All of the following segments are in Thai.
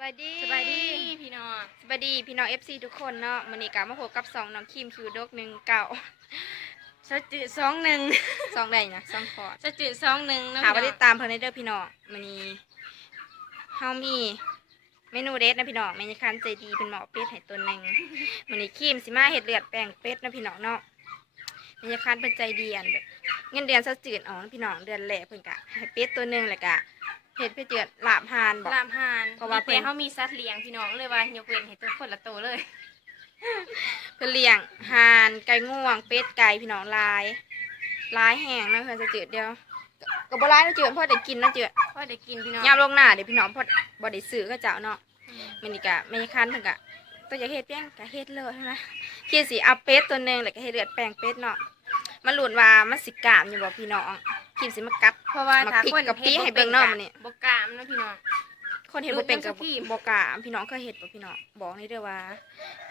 บายดีสบายดีพี่น้องสบายดีพี่น้อง FC ทุกคนเนาะมื้อนี้ก็มาพบกับสองน้องคิมคิวดกหนึ่งเก่าสะจืดสองหนึ่งสองใดนะสองพอร์ตสะจืดสองหนึ่งเนะหาว่าพี่ติน้ดตามเพิ่นได้เด้อพี่น้องมื้อนี้เฮามีเมนูเด็ดนะพี่น้องแม่ยายคันใจดีเป็นหมอเป็ดให้ตัวหนึงมื้อนี้คิมสิมาเฮ็ดเลือดแป้งเป็ดนะพี่น้องเนาะแม่ยายคันเพิ่นใจดีอันแบบเงินเดือนซะจืดเอ๋อพี่น้องเดือนแรกเพิ่นก็ให้เป็ดตัวหนึงแล้วก็ เฮ็ดเพื่อเจือดลาบห่านบอก ลามหานเพราะว่ามีเพิ่แต่นเขามีสัตว์เลี้ยงพี่น้องเลยว่ายกเว้นให้ตัวคนละตัวเลยเพื่อเลี้ยงห่านไก่ง่วงเป็ดไก่พี่น้องลายลายแห้งนะเพื่อนจะจืดเดียวก็บ่ร้ายนะจืดเพราะได้กินนะจืดพอได้กินพี่น้องยามลงหน้าเดี๋ยวพี่น้องเพอบ่ได้ซื้อก็เจ้าเนาะมันนี่กะไม่คันเพิ่นกะตัวจะเฮ็ดแป้งกะเฮ็ดเลยนะคิดสิเอาเป็ดตัวหนึงแล้วก็เฮ็ดเลือดแป้งเป็ดเนาะ มันหลุนว่ามันสิกล้ามอยู่บ่พี่น้องคิดสิมากัดเพราะว่ามักถ้าพริกคนกับปีให้เบิ่งเนาะมื้อนี้บกามนะพี่น้อง คนเห็นบ่เป็นกับดูดน้ำสกีบ่กล้าพี่น้องเคยเฮ็ดบ่พี่น้องบอกให้เด้อว่า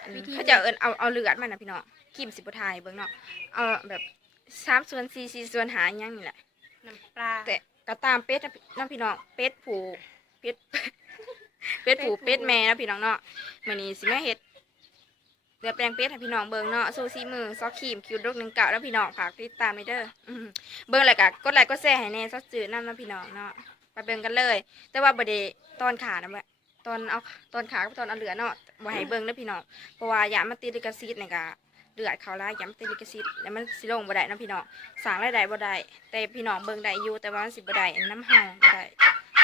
อันวิธีเขาจะเอิ้นเอาเอาเลือดมันน่ะพี่น้องคิมสิบ่ทายเบิ่งเนาะเอาแบบ3ส่วน4 4ส่วนหาอิหยังนี่แหละ น้ำปลา แต่ก็ตามเป็ดนะน้องพี่น้องเป็ดผูเป็ดเป็ดผู เป็ดแม่นะพี่น้องเนาะมื้อนี้สิมาเฮ็ด เดือแปลงเป็ดให้พี่น้องเบิงเนาะสู้ซีมือซอกครีมคิวดกหนึ่งเก่าแล้วพี่น้องฝากติดตามไปเด้อเบิงแล้วก็กดไลค์กดแชร์ให้แน่ซอกจืดนำนะพี่น้องเนาะไปเบิงกันเลย แต่ว่าบ่ได้ตอนขานะบ่ตอนเอาตอนขากับตอนเอาเหลือเนาะบ่ให้เบิงเด้อพี่น้องเพราะว่าอย่ามาติดลิขสิทธิ์นี่ก็เลือดเขาแล้วอย่ามาติดลิขสิทธิ์แล้วมันสิลงบ่ได้นะพี่น้องสร้างรายได้บ่ได้แต่พี่น้องเบิ่งได้อยู่แต่ว่ามันสิบ่ได้น้ำเฮาบ่ได้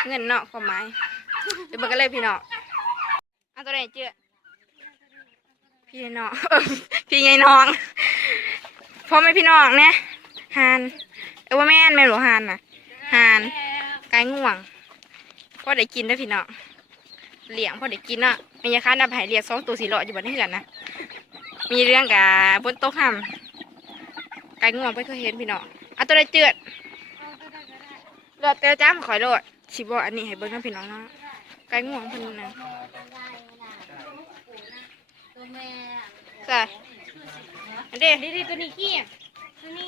เงินเนาะความหมายไปเบิ่งกันเลยพี่น้องเอาตัวไหนเจือ พี่น้องพี่ไงน้องพ่อแม่พี่น้องเนี่ยหานเออว่าแม่นแม่นบ่หานน่ะหานไก่ง่วงพ่อได้กินเด้พี่น้องเหลี้ยงพ่อได้กินเนาะมียาค้านับให้เลี้ยงสองตัวสี่ร้ออยู่บัดนี้กันนะมีเรื่องกับบนโต๊ะห้ำไก่ง่วงไปเคยเห็นพี่น้องเอาตัวใดเจือดเลือดเตลจ้ามขอยโลดสิบ่อันนี้ให้เบิ่งนพี่น้องเนาะไก่ง่วงเพิ่นนะ ตัวแม่ใส่อันเด้ดีดีๆตัวนี้ขี้ตัวนี้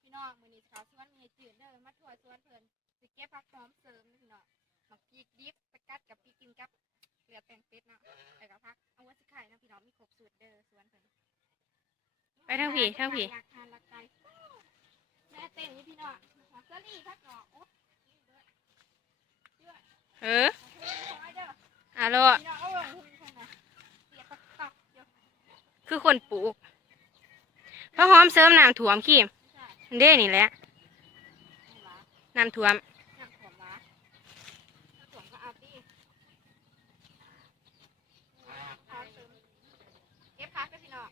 พี่น้องมื้อนี้เขาสวนมีจืดเด้อมาทั่วสวนเพิ่นสิเก็บผักหอมเสริมพี่น้องมักพริกดิบไปกัดกับพริกกินกับเลือดแป้งเป็ดเนาะแล้วก็ผักเอาไว้สิไข่นะพี่น้องมีครบสูตรเด้อสวนเพิ่นไปทางผีทางผีอยากทานละไก่แม่เต้นนี่พี่น้องหัวสลีผักหนอกโอ้ เออขอให้เด้ออาโลพี่น้องเอาไว้ให้เพิ่นนะเสียบปักตอกเดี๋ยวคือคนปลูกพระหอมเสริมน้ำถ่วมขี้เด้นี่แหละนี่หวะน้ำถ่วมน้ำถ่วมหวะน้ำถ่วมก็เอาดิเอาเติมเก็บผักเด้อพี่น้อง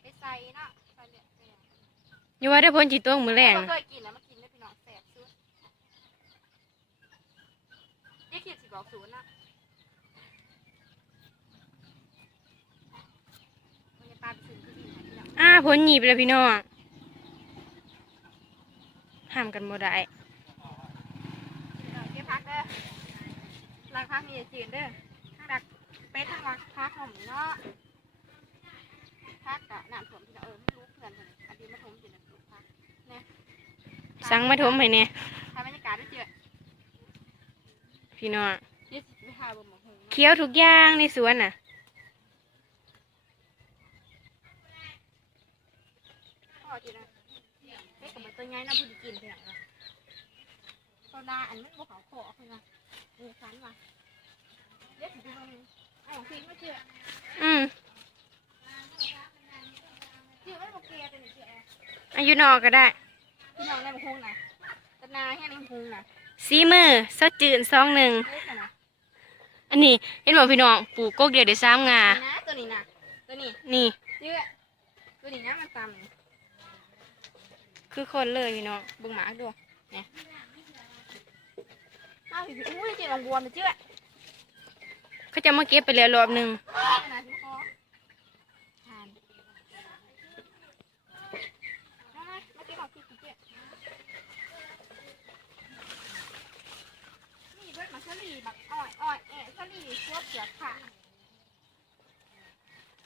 ไปใส่เนาะใส่เลยเนี่ยอยู่ว่าได้พ้นจีต้งมือแรงบ่เคยกินแล้วมากินเด้อพี่น้องแซ่บสุดยี่คิดสิ บอกศูนย์นะตาไปถึงที่ดีนะพี่น้องอ้าพ้นหยีบเลยพี่น้องห้ามกันบ่ได้เก็บพักเด้อรักพักมีจืดเด้อทั้งรักเป็ดทั้งรักพักหอมเนาะพักกะน้ำถ่วมพี่น้องเออไม่รู้เพื่อนคนไหนอันนี้มาถมจืดนะพักเนี่ยสั่งมาทมให้เนี่ยทำบรรยากาศได้เจือ พี่น้องยี่สิบห้าบนหมอกหงเคี้ยวทุกอย่างในสวนน่ะพ่อจีนะเฮ้ยกับมันตัวใหญ่น่าพูดกินเถอะนะโซดาอันมันบวเขาขอคือไงมีสันว่ะเดี๋ยวสิดูมันอ๋อพี่มาเจืออืมเจือมันโอเคเป็นเจืออายุนอกก็ได้พี่น้องในหมอกหงนะตะนาแค่ในหมอกหงนะ สีมือซดจืดซองหนึ่งเฮ้ยกันนะอันนี้เห็นบอกพี่น้องปลูกกกเดียวได้สามงานี่นะตัวนี้นะตัวนี้นี่เจือตัวนี้นะมันตำนี่คือคนเลยพี่น้องเบิ่งหมาดูเนี่ยอ้าวพี่พี่อุ้ยเจือลองบวมไปเจือเขาจะมาเก็บไปแล้วรอบหนึ่ง นะพี่พ่อทานมามามาเก็บของพี่เจือนี่เบิดมาสลีบักอ้อยอ้อยเอะสลีควบเสือขา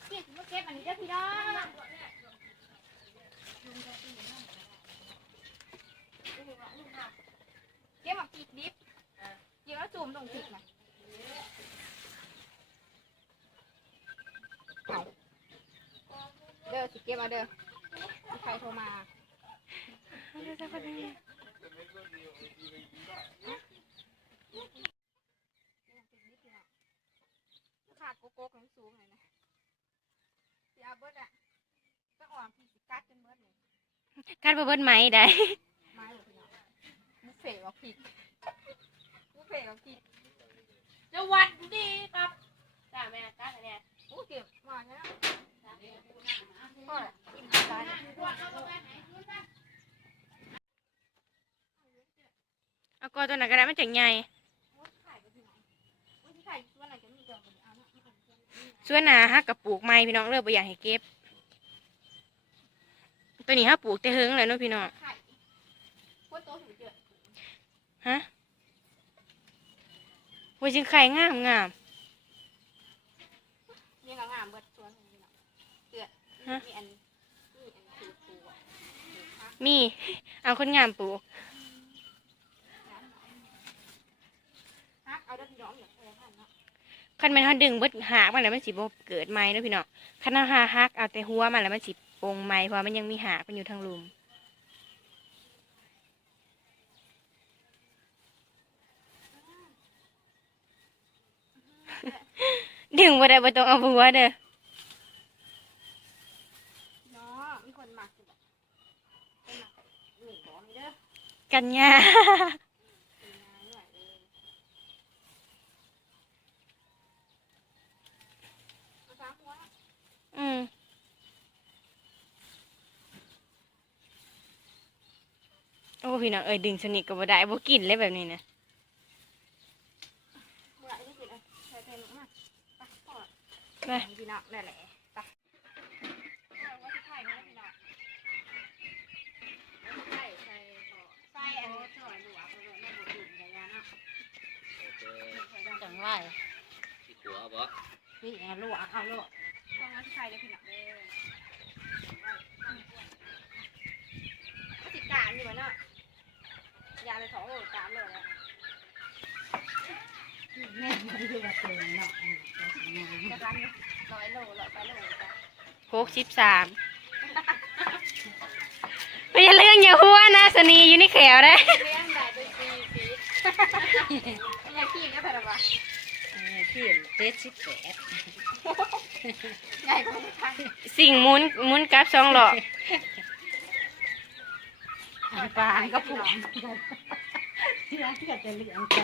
พี่ถึงมาเก็บอันนี้เด้อพี่น้อง เก็บมาพริกดิบเดี๋ยวแล้วจุ่มลงพริกนะเอา เด้อสิเก็บมาเด้อมีใครโทรมาขาดโกโก้ของสูงเลยนะเสียเบิดอะต้องอ่อนพี่สิกัดจนเบิดเลยการบ่เบิดไหมได้ไม้หมดเลยบุฟเฟ่ต์กับพริกบุฟเฟ่ต์กับพริกสวัสดีครับจ้าแม่จ้าเนี่ยโอ้เก็บมาแล้วก็กินได้นะ เอากอตัวไหนก็ได้ไมันจังใหญ่ส่วนหนาฮักกับปลูกไม้พี่น้องเลิกบ่อยากให้เก็บ ตัวนี้ฮักปลูกแต่เฮิงเลยเนาะพี่น้องฮะว่าจึงไข่งามงามมีงามเบิดส่วนนี้เนาะเกลือมีอันมีอันสูตรปูอะมี เอาคนงามปลูกฮักเอาได้พี่น้องอย่างเออท่านเนาะคันแมันเขาดึงเบิดหากมันแล้วมันสิบ่เกิดไม้เนาะพี่น้องคันเอาหาฮักเอาแต่หัวมันแล้วมันสิโปงไม้เพราะว่ามันยังมีหากมันอยู่ทางลุมดึงบ่ได้บ่ต้องเอาหัวเด้อ เนาะ มีคนหมักอยู่แบบคนหมักหนึ่งบ่มีเด้อกันยา เป็นงานหน่อยเลยเอาสามหัวนะอืมโอ้พี่น้องเอ้ยดึงสนิทก็บ่ได้บ่กินเลยแบบนี้นะเมื่อไหร่ที่กินอะใส่เทนมาไปพอไป พี่น้องนั่นแหละไปเอาว่าที่ไข่มาพี่น้องไข่ใส่ต่อใส่อันนี้ช่วยหลวงเลยแม่บุญกันแล้วเนาะ จังไรที่หัวบ่นี่ไงลูกเอาลูกต้องมาที่ไข่เลยพี่น้องเลยก็ติดการอยู่เนาะยาเลยสองโลสามโลแล้วแม่ไม่ได้ว่าเป็นเนาะจะทำร้อยโลร้อยไปโลจ้ะหกสิบสามไม่ใช่เรื่องอย่าหัวนะสนีอยู่ในแขวได้เลี้ยงได้ด้วยปีปีไม่ใช่ขี้ก็พอแล้ววะ พี่เจ็ดสิบแปดใหญ่กว่าทางสิ่งหมุนหมุนกลับสองหลอกอันปลาก็ผุนที่ร้านก็จะเหลืองใจ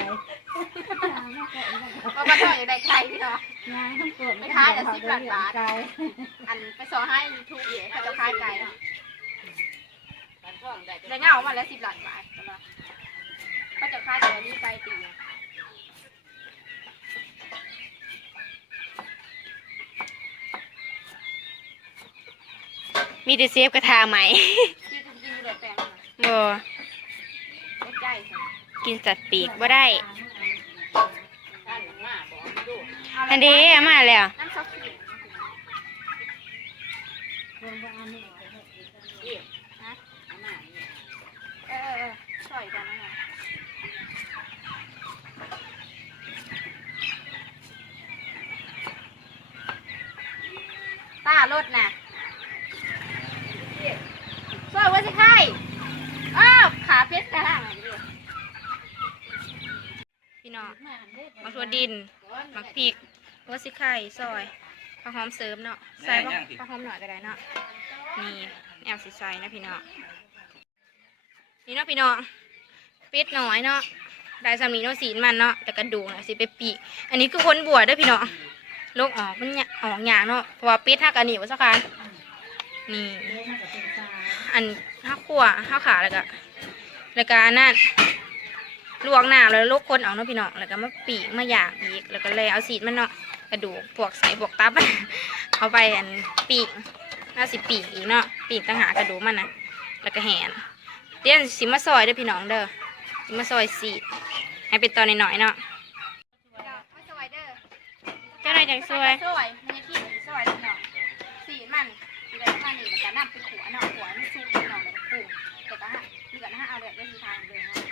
ก็มาถอยได้ใครพี่เนาะงานทั้งกลมไม่ค้าแต่10บาทบาทอันไปสอนให้ยูทูบเอ๋เขาจะคายไก่เนาะได้เงามาแล้วสิบหลักบาทก็มาเขาจะคายแต่วันนี้ไก่ตีเนี่ย มีแต่เซฟกระทาใหม่ที่จะกินเหลือแปลงนะบ่เล็กใจสิกินสัตว์ปีกบ่ได้ด้านหลังหน้าบอกดูอันเดีเอามาแล้ว น้ำซอสครีม รวมว่าอันนี้เรียบนะอันหน้านี่ เออเออเออช่วยกันนะเนาะตารถน่ะช่วยว่าสิใครอ้าวขาเพชรกระห่างอยู่พี่น้อง มะถั่ว ดินหมักพริกหัวสิไข่ซอยผักหอมเสริมเนาะใส่ผักผักหอมหน่อยก็ได้เนาะนี่แอมสิใส่นะพี่น้องนี่เนาะพี่น้องเป็ดน้อยเนาะได้สามีเนาะสีนมันเนาะแต่กระดูกน่ะสิไปปีกอันนี้คือคนบวชเด้วยพี่น้องลูกออกมันเนี่ยออกอย่างเนาะเพราะว่าเป็ดหักอันนี้ไว้สักการนี่อันห้าขั่วห้าขาแล้วก็แล้วก็อันนั้น ลวกน้ำแล้วลูกคนเอาเนาะพี่น้องแล้วก็มาปีกมาย่างอีกแล้วก็เลยเอาสีดมันเนาะกระดูกพวกใส่พวกตับเอาไปอันปีกน่าสิปีกอีกเนาะปีกต่างหากกระดูกมันนะแล้วก็แหนเดี๋ยวสิมาซอยเด้อพี่น้องเด้อสิมาซอยสีดให้เป็นตอนน้อยๆเนาะมาซอยเด้อเจ้าหน่อยจังซวยซอยมันยังขี้ซอยพี่น้องสีดมันสีดมันนี่มันจะนำไปขัวเนาะขัวมันซุปพี่น้องแล้วก็ปรุงแล้วก็ฮะเลือดนะฮะเอาเลือดไว้ที่ทางเลยเนาะ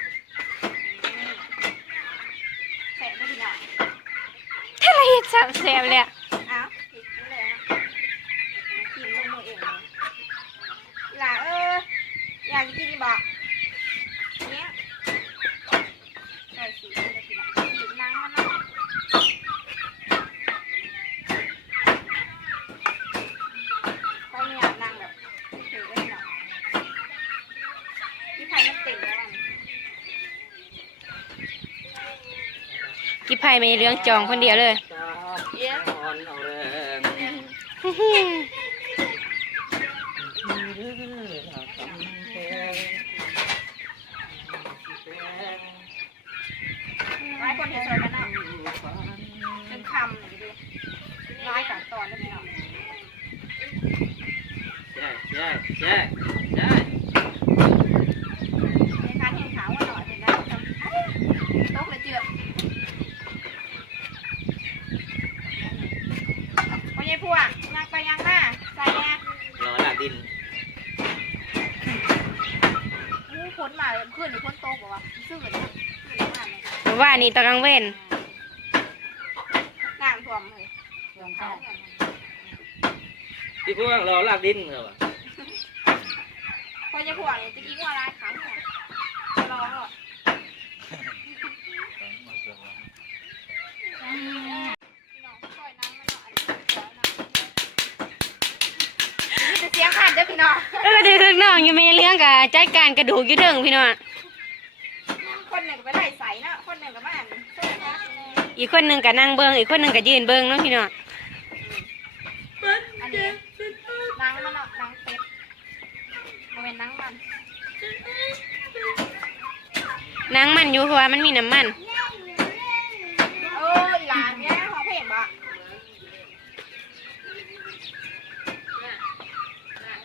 แซ่บแซ่บเลยอะอ้าวผิดนี่เลยนะกินลงมือเองเลยหล่ะเอออยากกินนี่บอกเนี้ยใส่สีนี่เลยทีละสีนังมันเนาะเขาเนี่ยนั่งแบบถือไว้เนาะที่ไผ่มันติ่งแล้วกิบไผ่ไม่เรื่องจองคนเดียวเลย เย้ นอนเอาแรง ร้ายคนเห็นสวยกันเนาะเป็นคำเลยดิร้ายกันตอนแล้วพี่นเองแช่แช่แช่แช่ ในการแข่งขาวว่าหน่อยเป็นได้ทำโต๊ะเลยเจือพ่อใหญ่พวกยางไปยางมาใส่แน่ รอหลักดิน อู้พ้นมาเลยขึ้นหรือพ้นโต๊ะบอกว่าซื่อเลยซื่อมากเลย ว่านี่ตอนกลางเว้นน้ำท่วมเลยรวมเขากันพี่พวกรอหลักดินเหรอวะพ่อใหญ่พวกเนี่ยจะกินว่าร้ายครั้งเนี่ยจะรอหรอพี่น้องช่วยน้ำมาหน่อยอันนี้ช่วยน้ำนี่จะเสียงขาดเด้อพี่น้องเออถือถึงน้องอยู่ไม่เรื่องกับจัดการกระดูกอยู่เถิงพี่น้องคนหนึ่งไปไล่ อีกคนหนึ่งกับนั่งเบิงอีกคนหนึ่งกับยืนเบิงเนาะพี่น้องอันนี้นางมันเนาะนังเป็ดโมเป็นนางมันนั่งมันอยู่เพราะว่ามันมีน้ำมัน เอออีหลานเนี่ยของเพลงบ่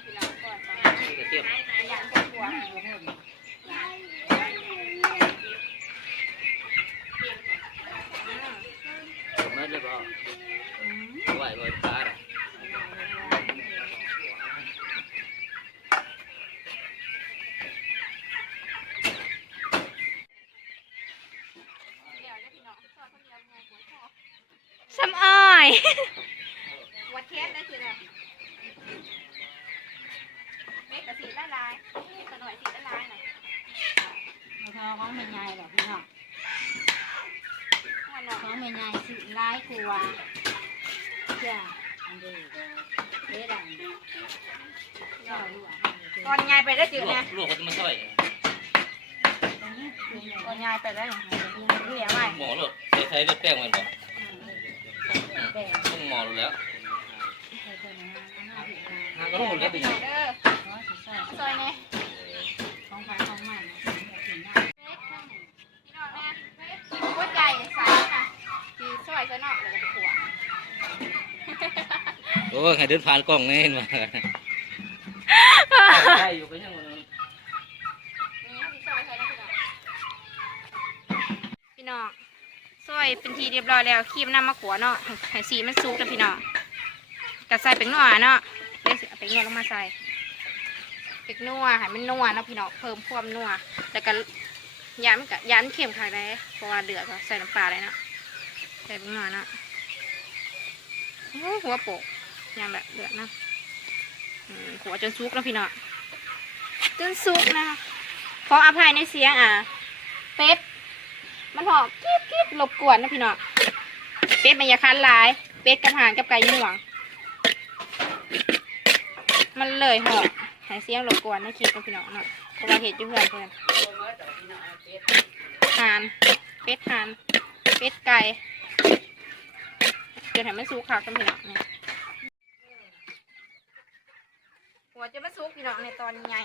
พี่น้องก่อนก่อน นี่กระเทียม อย่างเป็นหัว ผมไม่ได้บอกไหวบ่ฟ้าอะ เดี๋ยวเนี่ยพี่น้องสอนคนเดียวไงหัวคอ ซ้ำอ้อย วัดเทสได้คืออะไรเม็ดกับสีละลายเม็ดกับหน่อยสีละลายหน่อยเขาของไม่ใหญ่หรอกพี่น้องหัวหน่อยของไม่ใหญ่สิร้ายกว่าจ้าอันเดียวเด็ดอันเจ้าลูกอะตอนยายไปได้จืดลูกนะลูกเขาจะมาช่วยตรงนี้คือเนี่ยตอนยายไปได้เรียกไว้หมอหลดใช้ใช้เลือดแป้งมันบ่แต่ ต้องหมอหลดแล้วใครเป็นนะอันนั้นผิดนะทางก็รู้หมดแล้วเป็นยังเด้อร้อยสิบสองซอยเนี่ยของใครของมันถึงได้พี่น้องนะหัวใจใส่ค่ะคือซอยซะเนาะแล้วก็ขัวโอ้ยให้เดินผ่านกล้องนี่เห็นมาใช่อยู่ไปยังมัน นี่พี่ซอยใส่ได้พี่น้องพี่น้องซอย เป็นทีเรียบร้อยแล้วครีมน้ำมะขัวเนาะให้สีมันสุกนะพี่น้องกัใส่เป็นนัวเนาะเดี๋ยวสิเอาเป็นนัวลงมาใส่เป็นนัวให้มันนัวเนาะพี่น้องเพิ่มความนัวแล้วก็ยามันกะยามันเค็มค่ะได้เพราะว่าเดือดก็ใส่น้ำปลาเลยเนาะใส่เป็นนัวเนาะโอ้หัวโปกยางแบบเดือดเนาะอืมหัวจนสุกแล้วพี่น้องจนสุกนะคะขออภัยในเสียงอะเป็ด มันหอกกิ๊บกิ๊บรบกวนนะพี่น้องเป็ดมันอย่าคันหลาย เป็ดกับห่านกับไก่ยี่หวง มันเลยหอกหายเสียงรบกวนในคลิปนะพี่น้องเนาะเพราะว่าเหตุอยู่เพื่อนเพื่อนห่านเป็ดห่านเป็ดไก่เดี๋ยวให้มันสุกค่ะกันพี่น้องเนี่ยหัวจะมาสุกพี่น้องในตอนใหญ่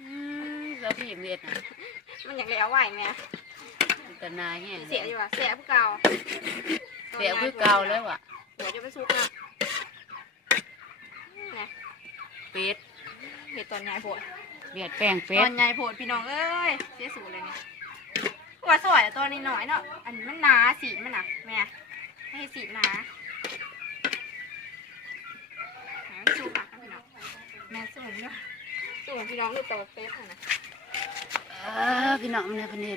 อืมแล้วพี่เวียดนะมันอยากแล้วไหวไหม กันนายแห้งเสียดีกว่าเสียผู้เก่าเสียคือเก่าแล้วอะหัวจะไปซุกนะไงเป็ดเห็ดตอนใหญ่โพดเวียดแป้งตเป็อดนใหญ่โพดพี่น้องเอ้ยเสียสูตรเลยเนี่ยว่าสวยแต่ตัวนี้หน่อยเนาะอันนี้มันหนาสีมันหนาแม่ให้สีหนาหาสูตรผักนะพี่น้องแม่สูตรเนาะสูตรพี่น้องดูตัวเป๊ะนะเออพี่น้องมันในประเทศ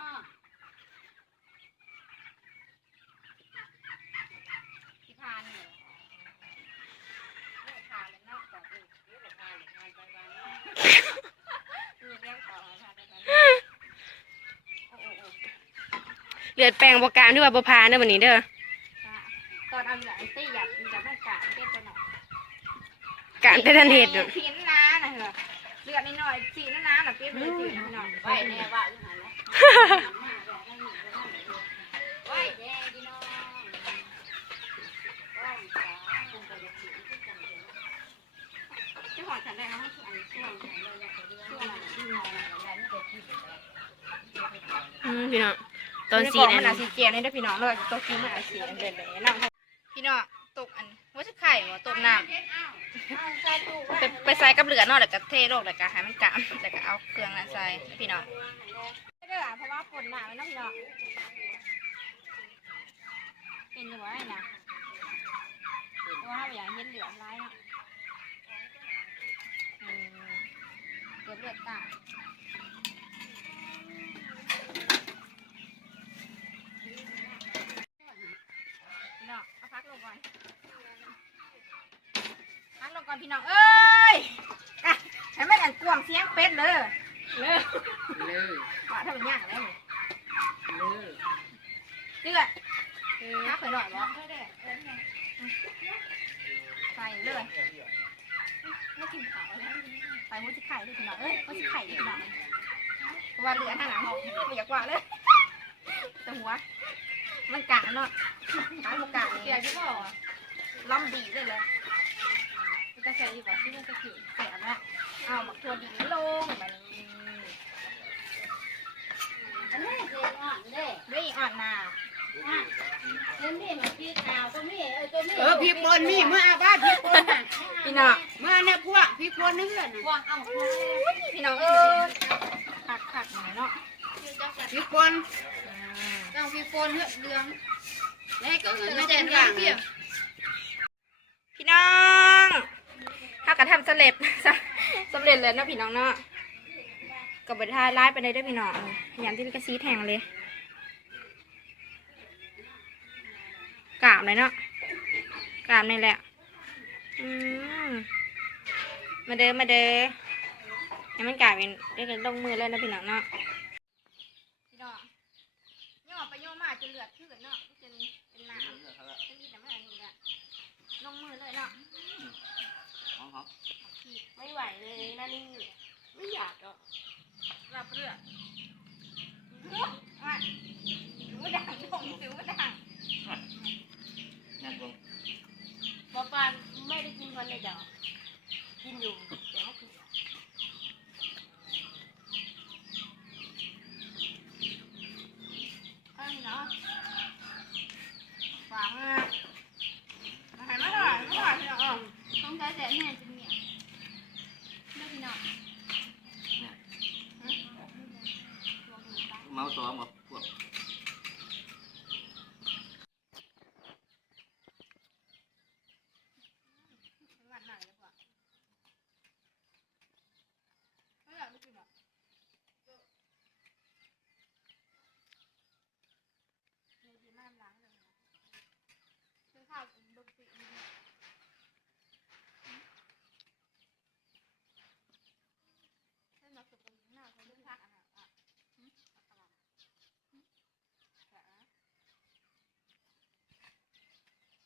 งบ่กลามด้วยว่าบ่พานเด้อบัดนี้เด้อค่ะตอนเอาเหลือไอ้ตี้อยากกินจะไม่กะเก็บตัวหน่อยกามแต่ทันเฮ็ดเด้อสีน้าๆนะเหรอเลือดนิดหน่อยสีน้าๆน่ะเปรี้ยวเลยสีน้าหน่อยไหวแน่ว่าอยู่หันแล้วไหวแน่พี่น้องไหวจ้าคงไปจะฉีดที่จังเลยเจ้าของฉันได้มาให้ช่วยช่วยช่วงฉันเลยอยากจะเรื่องช่วงนั้นที่นอนอะไรไม่ได้ที่เลยอืมพี่น้อง ตอนสีมันั่นนอาสีเจียนนี่ด้วยพี่น้องเลยตัวกินมันอาสีอันเด่นเลยน้ำพี่น้องตกอันว่าจะไข่หัวต้มน้ำไปไปใส่กับเหลือเนาะแล้วก็เทโลกแล้วก็ให้มันกะแล้วก็เอาเครื่องนั้นใส่พี่น้องไม่ได้หรอเพราะว่าฝนหนาแล้วน้ำพี่น้องเป็นอยู่ว่าไงนะเพราะว่าเราอยากเห็นเหลือร้ายเนาะอืมเกือบเลือดตา พี่น้องเอาพักลงก่อนพักลงก่อ นพี่น้องเอ้ยอะให้ไม่กันกวางเสียงเป็ดเลยเลยเลยว่าถ้ามันยากอะไรเนี่ยเลยเดือดพักไปหน่อยวะใส่เลยไม่กินขาวแล้วใส่หัวจิไข่ด้วยพี่น้องเอ้ยหัวจิไข่ด้วยพี่น้องเพราะว่าเหลือข้างหลังไม่อยากว่าเลยแต่หัวมันกะเนาะกะมันกะเกี่ยวที่พ่อล้ำดีเลยเลย จะใส่อยู่กับที่มันจะผิวแสบละเอาหมักถั่วดินลงแบบนี้ อันนี้เจ๊อ่อนเด้ ด้วยอ่อนนา อะเห็นพี่มันพี่ขาวก็มีเออตัวมี เออพี่เมื่ออาบ้าพี่ปนน่ะพี่น้องเมื่อเนี่ยพวกพี่ปนนี่เพื่อน่ะวางเอาพี่น้องเออขักขักหน่อยเนาะพี่ปนต้องพี่ปนเลือดเรืองแล้วก็เงินไม่ได้ทุกอย่างพี่น้องถ้ากระทำสำเร็จสำเร็จเลยเนาะพี่น้องเนาะกับบทายร้ายไปเลยเด้วยพี่น้องพยายามที่จะซีแทงเลยกราบเลยเนาะ กามนี่แหละ อืมมาเด้อมาเด้อให้มันกลายเป็นเรียกลงมือเลยนะพี่น้องเนาะพี่น้องย่อไปย่อมาจนเหลือดขึ้นเนาะจนเป็นน้ำเป็นดินน้ำมันอันนี้แหละลงมือเลยเนาะ ของเขา ไม่ไหวเลยนั่นนี่ไม่อยากอะ รับเรือว่าหนูดังลงหนูดัง งานลง บอปานไม่ได้กินคนเลยเดี๋ยวกินอยู่เดี๋ยวเขากิน เอาเนาะฟังอะมาให้มาหน่อยมาหน่อยพี่น้อง ต้องใช้แต่แม่จะเนี่ยไม่พี่น้อง เมาซ้อมกับพวก หวานหน่อยดีกว่าไม่อยากไม่กินหรอกเลยดีมากล้างเลยนะซื้อข้าวกินบุกติดีเล่นมาสุกกันหน้าเขาลูกพักอะอะหืมเอาตลอดหืมแกะนะ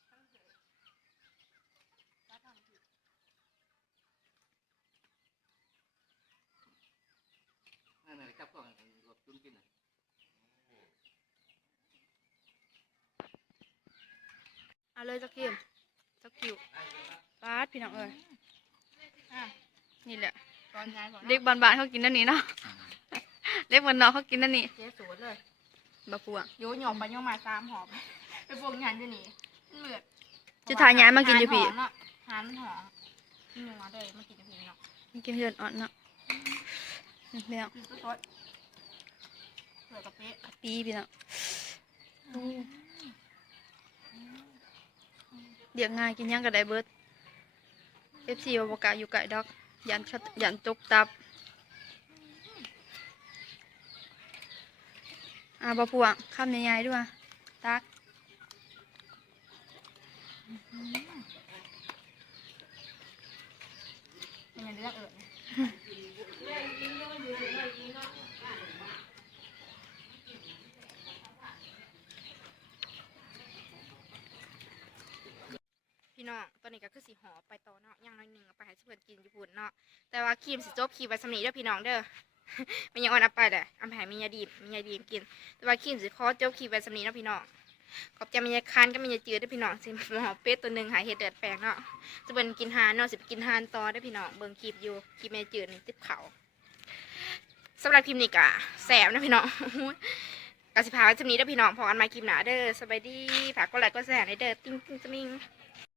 ตั้งเถอะแล้วทำผิด นั่นน่ะ จับกล้องรถจุนกินน่ะเอาเลยสักคิวสักคิวปาดพี่น้องเอ้ยอะนี่แหละตอนใช้ก่อนเด็กบานๆเขากินนั่นนี่เนาะเด็กบ้านนอกเขากินนั่นนี่เจ๊สวนเลยบะปัวโยหยอมไปโยมมาสามหอบไปพวกงานจะหนีเหมือดจะทานย้ายมากินอยู่พี่หานหอมเนาะหานมันหอมนี่มึงมากินอยู่พี่เนาะกินเลือดอ่อนเนาะ นี่แล้วคือก็ทดเผื่อกระเป๊ะปีพี่น้องเดียกง่ายกินหยังก็ได้เบิด FC ว่าบ่กล้าอยู่ไกลดอก ยันเขายันตกตับอ่าบ่พวงคำใหญ่ๆด้วยตักมันเลือกเอิญ พี่น้อง ตอนนี้ก็คือสิหอไปต่อเนาะย่างน้อยหนึ่งเอาไปให้เพื่อนกินอยู่พุ่นเนาะแต่ว่าครีมสิจบครีมไว้สำนีเด้อพี่น้องเด้อมันยังอ่อนเอาไปเลยเอาไปให้มียาดีมมียาดีมกิน แต่ว่าครีมสิขอจบครีมไว้สำนีเนาะพี่น้องขอบใจมียาคันก็มียาจืดเด้อพี่น้องสิหอเป็ดตัวหนึ่งหายเห็ดเดือดแปลงเนาะจะเป็นกินหานเนาะสิกินหานต่อได้อพี่น้องเบิ่งคลิปอยู่คลิปมียาจืดนี่ติบเขาสำหรับคลิปนี้กะแสบนะพี่น้องกสิพาไว้สำนีเด้อพี่น้องพอกันมาคลิปหนาเด้อสบายดีฝากกดไลค์กดแชร์ในเด้อติ้งติ้งติ้ง